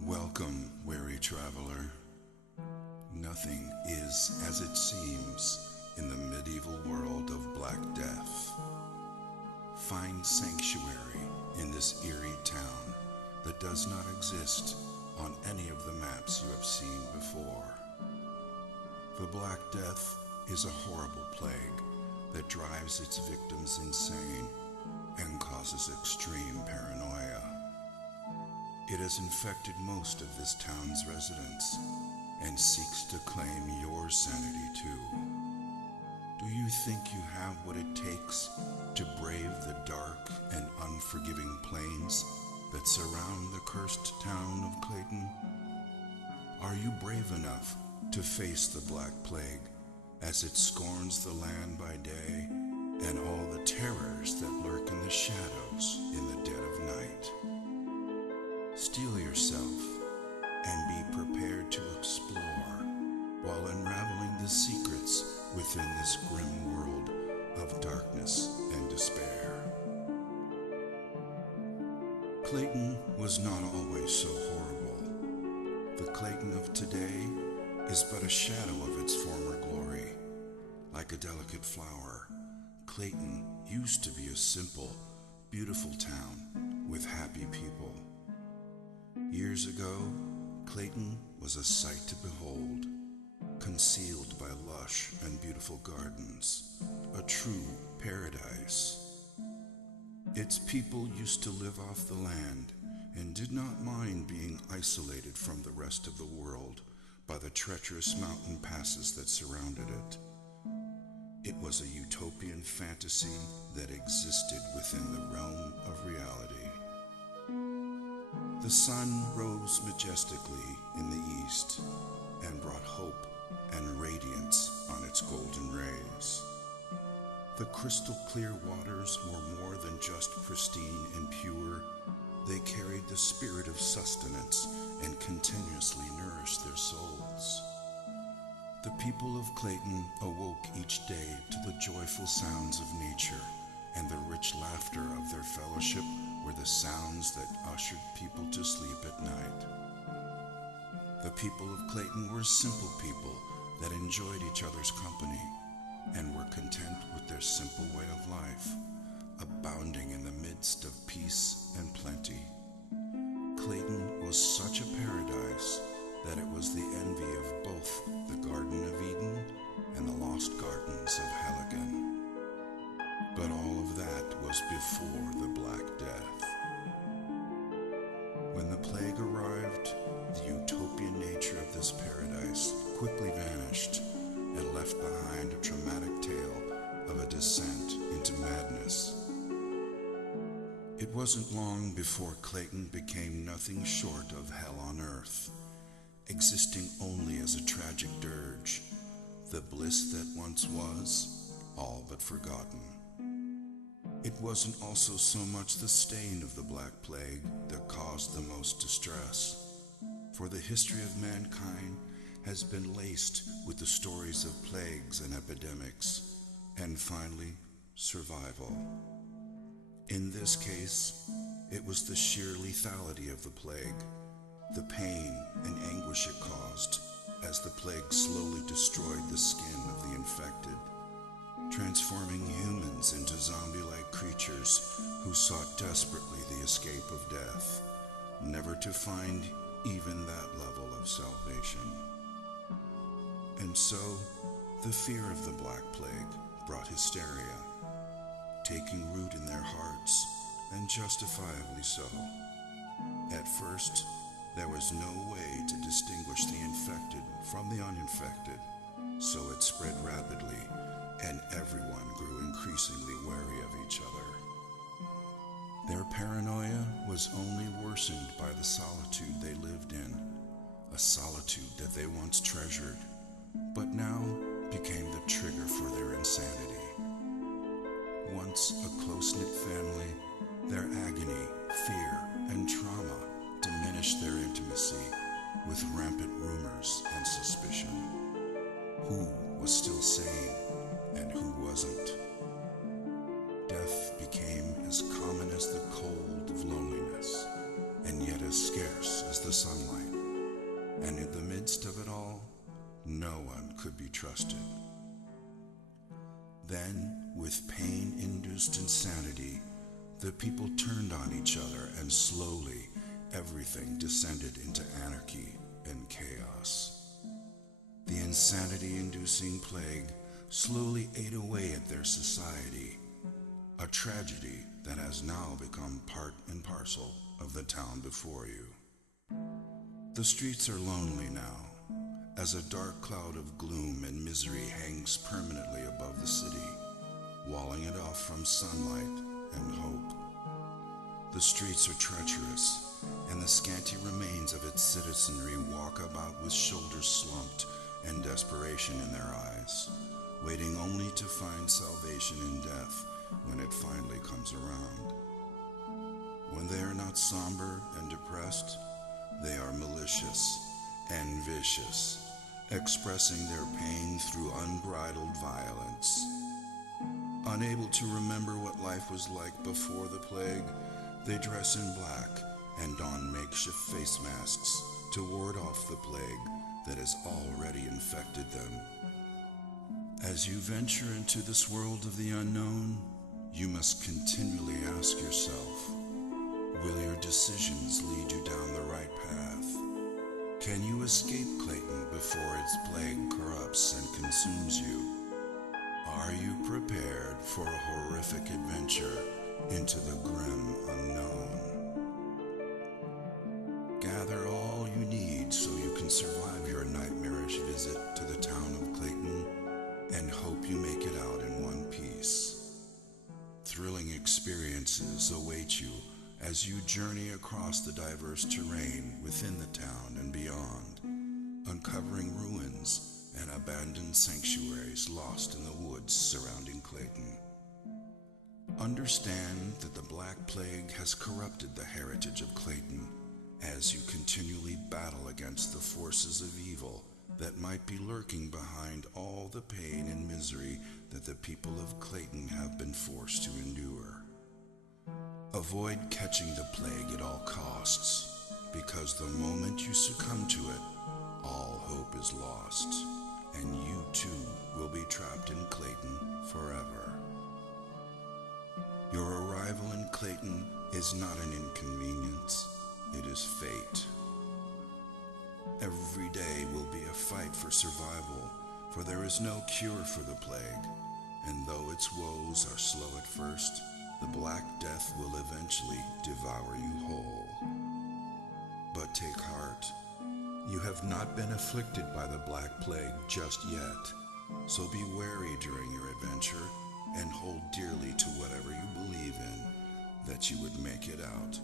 Welcome, weary traveler. Nothing is as it seems in the medieval world of Black Death. Find sanctuary in this eerie town that does not exist on any of the maps you have seen before. The Black Death is a horrible plague that drives its victims insane and causes extreme paranoia. It has infected most of this town's residents and seeks to claim your sanity too. Do you think you have what it takes to brave the dark and unforgiving plains that surround the cursed town of Clayton? Are you brave enough to face the Black Plague as it scorns the land by day and all the terrors that lurk in the shadows in the dead of night? Steel yourself and be prepared to explore while unraveling the secrets within this grim world of darkness and despair. Clayton was not always so horrible. The Clayton of today is but a shadow of its former glory. Like a delicate flower, Clayton used to be a simple, beautiful town with happy people. Years ago, Clayton was a sight to behold, concealed by lush and beautiful gardens, a true paradise. Its people used to live off the land and did not mind being isolated from the rest of the world by the treacherous mountain passes that surrounded it. It was a utopian fantasy that existed within the realm of reality. The sun rose majestically in the east and brought hope and radiance on its golden rays. The crystal clear waters were more than just pristine and pure. They carried the spirit of sustenance and continuously nourished their souls. The people of Clayton awoke each day to the joyful sounds of nature, and the rich laughter of their fellowship were the sounds that ushered people to sleep at night. The people of Clayton were simple people that enjoyed each other's company and were content with their simple way of life, abounding in the midst of peace and plenty. Clayton was such a paradise that it was the envy of both the Garden of Eden and the lost gardens of Helligan. But all of that was before the Black Death. When the plague arrived, the utopian nature of this paradise quickly vanished and left behind a dramatic tale of a descent into madness. It wasn't long before Clayton became nothing short of hell on earth, existing only as a tragic dirge, the bliss that once was, all but forgotten. It wasn't also so much the stain of the Black Plague that caused the most distress, for the history of mankind has been laced with the stories of plagues and epidemics, and finally, survival. In this case, it was the sheer lethality of the plague, the pain and anguish it caused as the plague slowly destroyed the skin of the infected, transforming humans into zombie-like creatures who sought desperately the escape of death, never to find even that level of salvation. And so, the fear of the Black Plague brought hysteria, taking root in their hearts, and justifiably so. At first, there was no way to distinguish the infected from the uninfected, so it spread rapidly, and everyone grew increasingly wary of each other. Their paranoia was only worsened by the solitude they lived in, a solitude that they once treasured, but now became the trigger for their insanity. Once a close-knit family, their agony, fear, and trauma could be trusted. Then, with pain-induced insanity, the people turned on each other, and slowly everything descended into anarchy and chaos. The insanity-inducing plague slowly ate away at their society, a tragedy that has now become part and parcel of the town before you. The streets are lonely now, as a dark cloud of gloom and misery hangs permanently above the city, walling it off from sunlight and hope. The streets are treacherous, and the scanty remains of its citizenry walk about with shoulders slumped and desperation in their eyes, waiting only to find salvation in death when it finally comes around. When they are not somber and depressed, they are malicious and vicious, expressing their pain through unbridled violence. Unable to remember what life was like before the plague, they dress in black and don makeshift face masks to ward off the plague that has already infected them. As you venture into this world of the unknown, you must continually ask yourself, will your decisions lead you down the right path? Can you escape Clayton before its plague corrupts and consumes you? Are you prepared for a horrific adventure into the grim unknown? Gather all you need so you can survive your nightmarish visit to the town of Clayton, and hope you make it out in one piece. Thrilling experiences await you as you journey across the diverse terrain within the town and beyond, uncovering ruins and abandoned sanctuaries lost in the woods surrounding Clayton. Understand that the Black Plague has corrupted the heritage of Clayton as you continually battle against the forces of evil that might be lurking behind all the pain and misery that the people of Clayton have been forced to endure. Avoid catching the plague at all costs, because the moment you succumb to it, all hope is lost, and you too will be trapped in Clayton forever. Your arrival in Clayton is not an inconvenience, it is fate. Every day will be a fight for survival, for there is no cure for the plague, and though its woes are slow at first, the Black Death will eventually devour you whole. But take heart, you have not been afflicted by the Black Plague just yet, so be wary during your adventure and hold dearly to whatever you believe in, that you would make it out